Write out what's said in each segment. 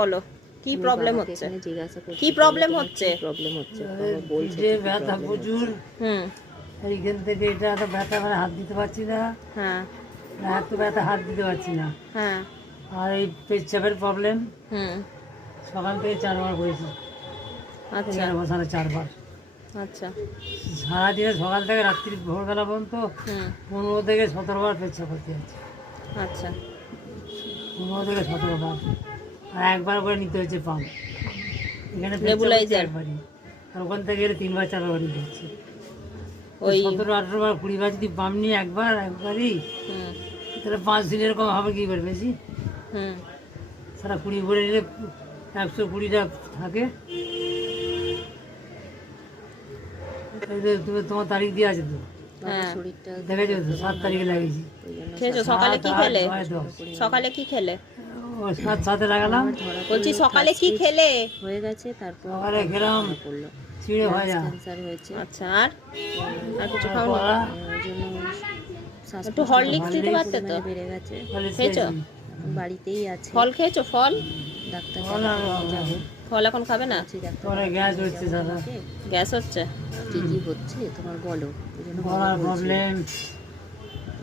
বলো কি প্রবলেম হচ্ছে, কি প্রবলেম হচ্ছে? বলছে ব্যথা প্রচুর। এইখান থেকে এটা এত ব্যথা, মানে হাত দিতে পারছি না। হ্যাঁ এত ব্যথা, হাত দিতে পারছি না। হ্যাঁ আর এই পেচ্ছাপের প্রবলেম, সকাল থেকে 4 বার করেছি। আচ্ছা এখানে বসানো 4 বার। আচ্ছা সারাদিনে সকাল থেকে রাত্রি ভোরবেলা পর্যন্ত 15 থেকে 17 বার পেচ্ছাপ করতে যাচ্ছে। আচ্ছা 15 থেকে 17 বার। আর একবার করে নিতে হচ্ছে পাম্প। এখানে নেবুলাইজার একবারই, আর ওখান থেকে গেলে 3 বার 4 বার নিতে হচ্ছে। ওই 17 18 বার 20 বার যদি পাম্প নিয়ে একবারই, তাহলে 5 দিন এরকম হবে কি করে বেশি। সারা 20 ভরে নিলে 120টা থাকে। তোমার তারিখ দিয়ে আছে তো, দেখেছো তো? 7 তারিখে লাগিয়েছি। খেয়েছো? সকালে কি খেলে? সকালে কি খেলে? 7 লাগালাম। বলছি সকালে কি খেলে? হয়ে গেছে, তারপর সকালে খেলাম চিড়ে ভাজা। ক্যান্সার হয়েছে, আচ্ছা আর কিছু খাওনি? ওই জন্য একটু হরলিক্স দিতে পারতে তো। বেড়ে গেছে। খেয়েছো? বাড়িতেই আছে। ফল খেয়েছো? ফল ডাক্তার যাবো। ফল এখন খাবে না? পরে গ্যাস হচ্ছে দাদা। গ্যাস হচ্ছে? কি কি হচ্ছে তোমার বলো। ওই জন্য গলার প্রবলেম।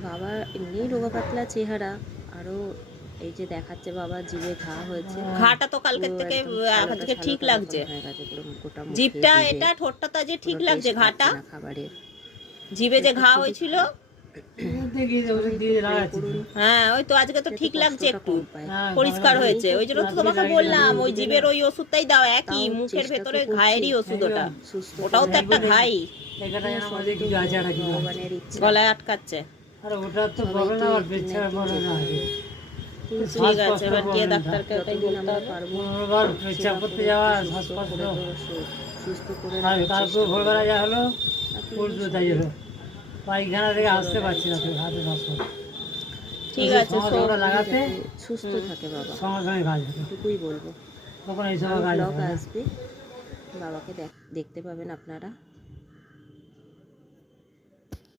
বাবা এমনি রোগা পাতলা চেহারা, আরো এই যে দেখাচ্ছে বাবা জিভে ঘা হয়েছে। ঘাটা তো কালকের থেকে আজকে ঠিক লাগছে, জিভটা এটা ঠোঁটটা তো আজ ঠিক লাগছে। ঘাটা খাবারের জিভে যে ঘা হয়েছিল, দেখি ওষুধ দিয়ে লাগাচ্ছি। হ্যাঁ ওই তো আজকে তো ঠিক লাগছে, একটু পরিষ্কার হয়েছে। ওই জন্য তো তোমাকে বললাম ওই জিভের ওই ওষুধটাই দাও, একই মুখের ভেতরে ঘায়েরই ওষুধ ওটা, ওটাও তো একটা ঘাই, এখানে যেন আমাদের কিছু আছে, আর কিছু আছে। ভগবানের ইচ্ছে। গলায় আটকাচ্ছে। আর ওটা তো বলে না, আর পেচ্ছাপ বলে না। ঠিক আছে, এবার গিয়ে ডাক্তারকে ওটাই বলতে হবে। পারবো 15 বার পেচ্ছাপ করতে যাওয়া, শ্বাসকষ্ট। সুস্থ করে আর তারপর ভোরবেলা যা হলো, পড়তো তাই হলো। পায়খানা থেকে আসতে পারছি না, তো হাতে শ্বাসকষ্ট। ঠিক আছে, ওটা লাগাতে সুস্থ থাকে বাবা, সঙ্গে সঙ্গে কাজ হবে। এটুকুই বলবো। তখন এই সময় কাজ ব্লগ হবে না। আসবে, বাবাকে দেখতে পাবেন আপনারা।